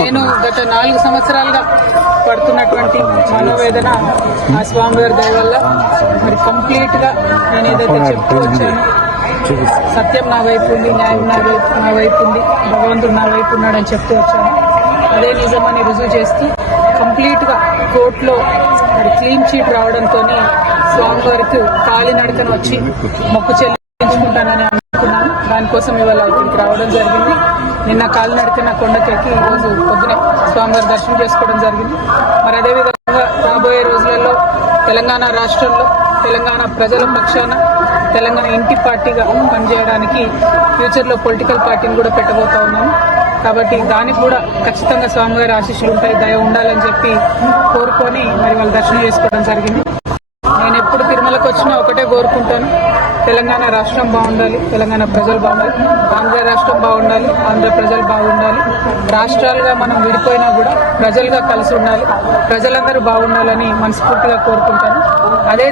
నేను గత 4 సంవత్సరాలుగా పడుతున్నటువంటి మనోవేదన ఆ స్వామివారి దయ వల్ల మరి కంప్లీట్ గా నేను ఏదైతే చెప్తూ వచ్చానో సత్యం నా వైపు ఉంది, న్యాయం నా వైపు ఉంది, భగవంతుడు నా వైపు ఉన్నాడని చెప్తూ వచ్చాను. అదే నిజమని రుజువు చేస్తూ కంప్లీట్ గా కోర్టులో మరి క్లీన్ చీట్ రావడంతో స్వామివారికి కాలినడకన వచ్చి మొక్కు చెల్లించుకుంటానని అనుకున్నాను. దానికోసం ఇవాళ ఇక్కడికి రావడం జరిగింది. నిన్న కాలినడకన కొండకెక్కి ఈరోజు పొద్దునే స్వామివారి దర్శనం చేసుకోవడం జరిగింది. మరి అదేవిధంగా రాబోయే రోజులలో తెలంగాణ రాష్ట్రంలో తెలంగాణ ప్రజల పక్షాన తెలంగాణ ఇంటి పార్టీగా పనిచేయడానికి ఫ్యూచర్లో పొలిటికల్ పార్టీని కూడా పెట్టబోతా ఉన్నాము. కాబట్టి దానికి కూడా ఖచ్చితంగా స్వామివారి ఆశీస్సులు ఉంటాయి, దయ ఉండాలని చెప్పి కోరుకొని మరి వాళ్ళు దర్శనం చేసుకోవడం జరిగింది. నేను ఎప్పుడు తిరుమలకు వచ్చినా ఒకటే కోరుకుంటాను, తెలంగాణ రాష్ట్రం బాగుండాలి, తెలంగాణ ప్రజలు బాగుండాలి, ఆంధ్ర రాష్ట్రం బాగుండాలి, ఆంధ్ర ప్రజలు బాగుండాలి. రాష్ట్రాలుగా మనం విడిపోయినా కూడా ప్రజలుగా కలిసి ఉండాలి, ప్రజలందరూ బాగుండాలని మనస్ఫూర్తిగా కోరుకుంటాను. అదే